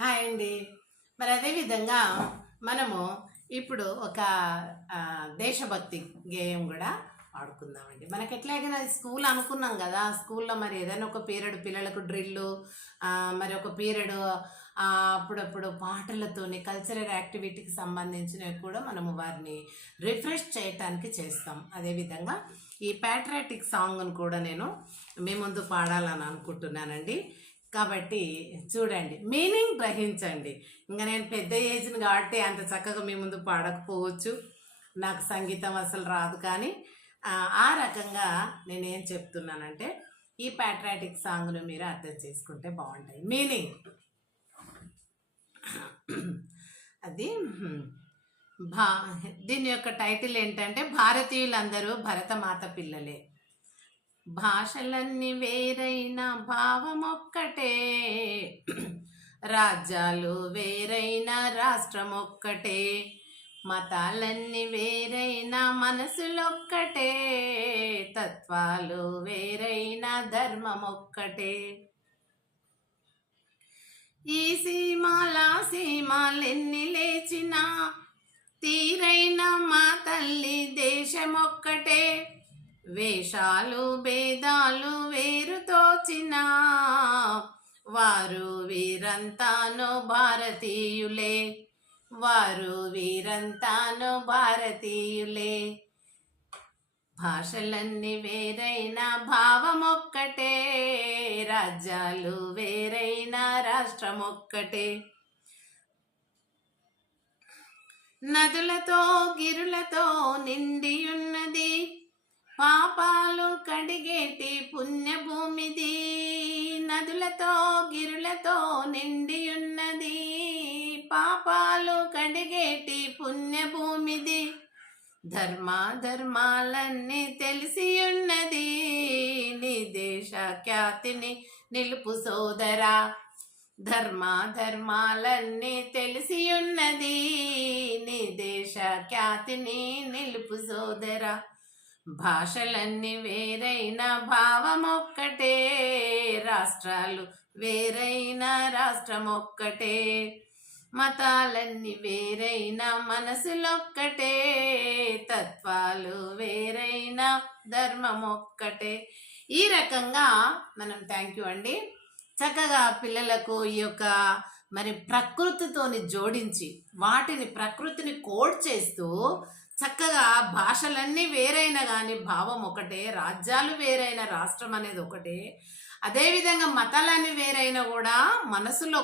Hi అండి. మరి అదేవిధంగా మనము ఇప్పుడు ఒక దేశభక్తి గేయం కూడా ఆడుకుందామండి. మనకి ఎట్లాగైనా స్కూల్ అనుకున్నాం కదా, స్కూల్లో మరి ఏదైనా ఒక పీరియడ్ పిల్లలకు డ్రిల్లు, మరి ఒక పీరియడ్ అప్పుడప్పుడు పాటలతోని కల్చరల్ యాక్టివిటీకి సంబంధించినవి కూడా మనము వారిని రిఫ్రెష్ చేయటానికి చేస్తాం. అదేవిధంగా ఈ ప్యాట్రియాటిక్ సాంగ్ను కూడా నేను మీ ముందు పాడాలని అనుకుంటున్నానండి. కాబట్టి చూడండి, మీనింగ్ గ్రహించండి. ఇంకా నేను పెద్ద ఏజ్ని కాబట్టి అంత చక్కగా మీ ముందు పాడకపోవచ్చు, నాకు సంగీతం అసలు రాదు. కానీ ఆ రకంగా నేనేం చెప్తున్నానంటే ఈ ప్యాట్రియాటిక్ సాంగ్ను మీరు అర్థం చేసుకుంటే బాగుంటాయి. మీనింగ్ అది భా దీని యొక్క టైటిల్ ఏంటంటే భారతీయులందరూ భరతమాత పిల్లలే. భాషలన్నీ వేరైన భావమొక్కటే, రాజ్యాలు వేరైన రాష్ట్రమొక్కటే, మతాలన్నీ వేరైన మనసులొక్కటే, తత్వాలు వేరైన ధర్మమొక్కటే. ఈ సీమాల సీమాలెన్ని లేచినా తీరైన మా తల్లి దేశమొక్కటే, వేషాలు భేదాలు వేరు తోచిన వారు వీరంతాను భారతీయులే, వారు వీరంతాను భారతీయులే. భాషలన్నీ వేరైన భావమొక్కటే, రాజ్యాలు వేరైన రాష్ట్రమొక్కటే. నదులతో గిరులతో నిండియున్నది, పాపాలు కడిగేటి పుణ్యభూమిది. నదులతో గిరులతో నిండియున్నది, పాపాలు కడిగేటి పుణ్యభూమిది. ధర్మాలన్నీ తెలిసియున్నది, నీ దేశ ఖ్యాతిని నిలుపు సోదరా. ధర్మాలన్నీ తెలిసియున్నది, నీ దేశ ఖ్యాతిని నిలుపు సోదరా. భాషలన్నీ వేరైన భావమొక్కటే, రాష్ట్రాలు వేరైన రాష్ట్రమొక్కటే, మతాలన్నీ వేరైన మనసులొక్కటే, తత్వాలు వేరైన ధర్మమొక్కటే. ఈ రకంగా మనం థ్యాంక్ యూ అండి. చక్కగా పిల్లలకు ఈ యొక్క మరి ప్రకృతితోని జోడించి వాటిని ప్రకృతిని కోడ్ చేస్తూ చక్కగా భాషలన్నీ వేరైనా కానీ భావం ఒకటే, రాజ్యాలు వేరైన రాష్ట్రం అనేది ఒకటే, అదేవిధంగా మతాలన్నీ వేరైనా కూడా మనసులో